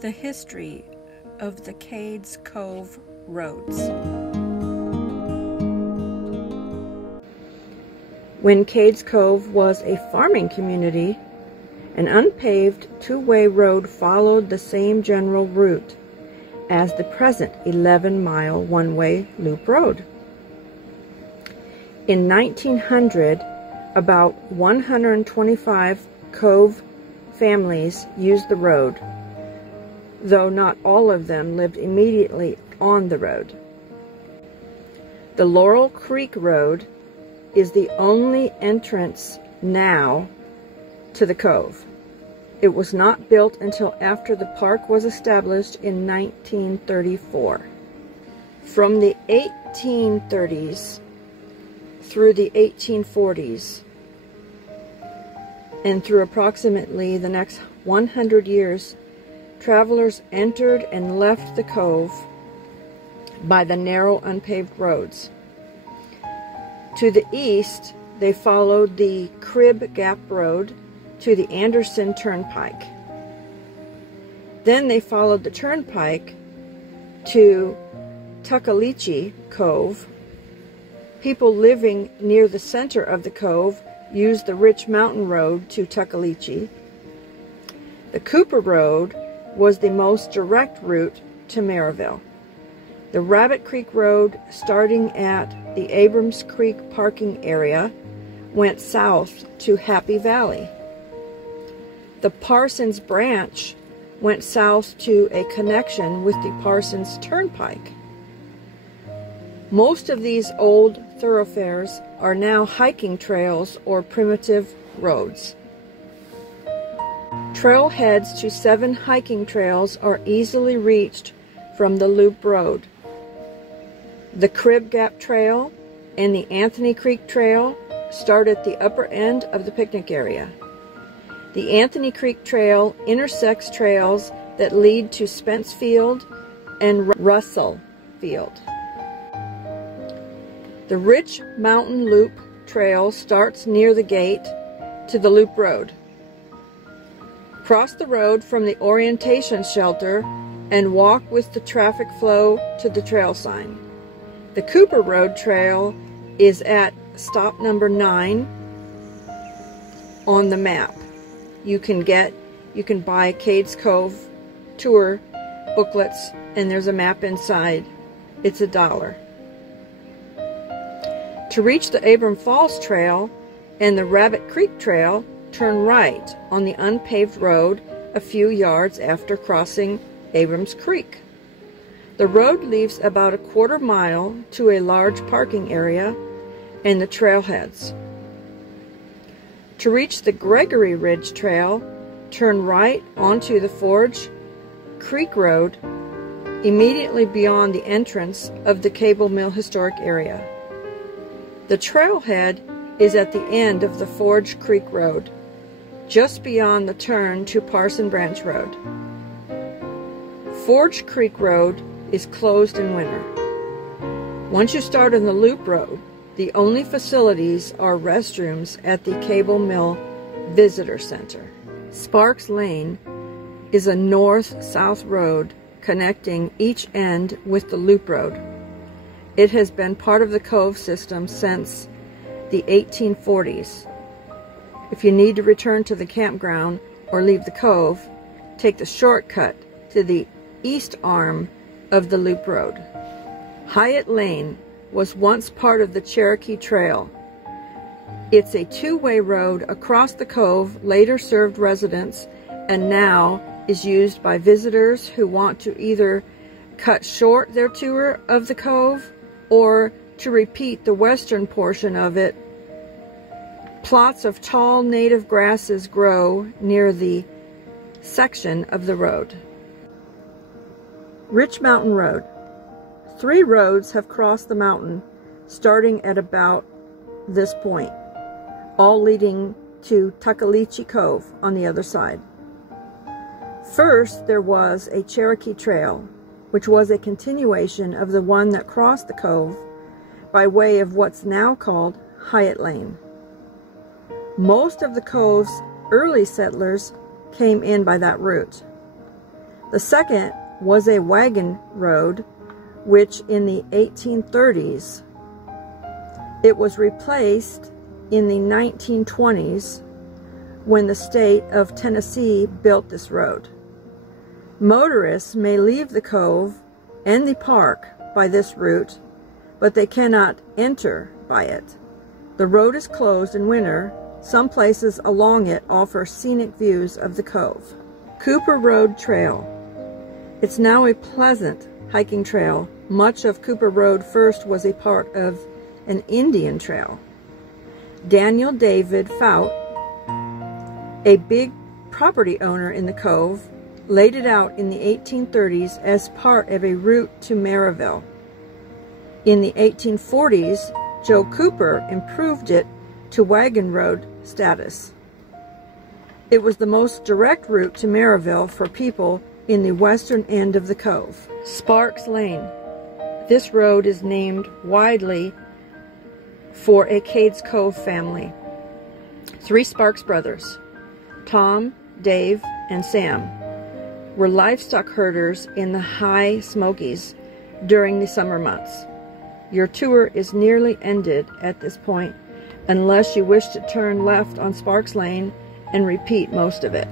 The history of the Cades Cove roads. When Cades Cove was a farming community, an unpaved two-way road followed the same general route as the present 11-mile one-way loop road. In 1900, about 125 Cove families used the road, though not all of them lived immediately on the road. The Laurel Creek Road is the only entrance now to the cove. It was not built until after the park was established in 1934. From the 1830s through the 1840s, and through approximately the next 100 years, travelers entered and left the cove by the narrow unpaved roads. To the east, they followed the Crib Gap Road to the Anderson Turnpike. Then they followed the turnpike to Tuckaleechee Cove. People living near the center of the cove used the Rich Mountain Road to Tuckaleechee. The Cooper Road was the most direct route to Sevierville. The Rabbit Creek Road, starting at the Abrams Creek parking area, went south to Happy Valley. The Parsons Branch went south to a connection with the Parsons Turnpike. Most of these old thoroughfares are now hiking trails or primitive roads. Trailheads to 7 hiking trails are easily reached from the Loop Road. The Crib Gap Trail and the Anthony Creek Trail start at the upper end of the picnic area. The Anthony Creek Trail intersects trails that lead to Spence Field and Russell Field. The Rich Mountain Loop Trail starts near the gate to the Loop Road. Cross the road from the orientation shelter and walk with the traffic flow to the trail sign. The Cooper Road Trail is at stop number 9 on the map. You can buy Cades Cove tour booklets, and there's a map inside. It's $1. To reach the Abram Falls Trail and the Rabbit Creek Trail, turn right on the unpaved road a few yards after crossing Abrams Creek. The road leaves about a quarter mile to a large parking area and the trailheads. To reach the Gregory Ridge Trail, turn right onto the Forge Creek Road immediately beyond the entrance of the Cable Mill Historic Area. The trailhead is at the end of the Forge Creek Road, just beyond the turn to Parson Branch Road. Forge Creek Road is closed in winter. Once you start on the Loop Road, the only facilities are restrooms at the Cable Mill Visitor Center. Sparks Lane is a north-south road connecting each end with the Loop Road. It has been part of the Cove system since the 1840s. If you need to return to the campground or leave the Cove, take the shortcut to the east arm of the Loop Road. Hyatt Lane was once part of the Cherokee Trail. It's a two-way road across the cove, later served residents, and now is used by visitors who want to either cut short their tour of the cove or to repeat the western portion of it. Plots of tall native grasses grow near the section of the road. Rich Mountain Road. 3 roads have crossed the mountain, starting at about this point, all leading to Tuckaleechee Cove on the other side. First, there was a Cherokee Trail, which was a continuation of the one that crossed the cove by way of what's now called Hyatt Lane. Most of the cove's early settlers came in by that route. The second was a wagon road, which in the 1830s, it was replaced in the 1920s when the state of Tennessee built this road. Motorists may leave the cove and the park by this route, but they cannot enter by it. The road is closed in winter. Some places along it offer scenic views of the cove. Cooper Road Trail. It's now a pleasant hiking trail. Much of Cooper Road first was a part of an Indian trail. Daniel David Fout, a big property owner in the cove, laid it out in the 1830s as part of a route to Sevierville. In the 1840s, Joe Cooper improved it to wagon road status. It was the most direct route to Sevierville for people in the western end of the cove. Sparks Lane. This road is named widely for a Cades Cove family. 3 Sparks brothers, Tom, Dave, and Sam, were livestock herders in the high Smokies during the summer months. Your tour is nearly ended at this point unless you wish to turn left on Sparks Lane and repeat most of it.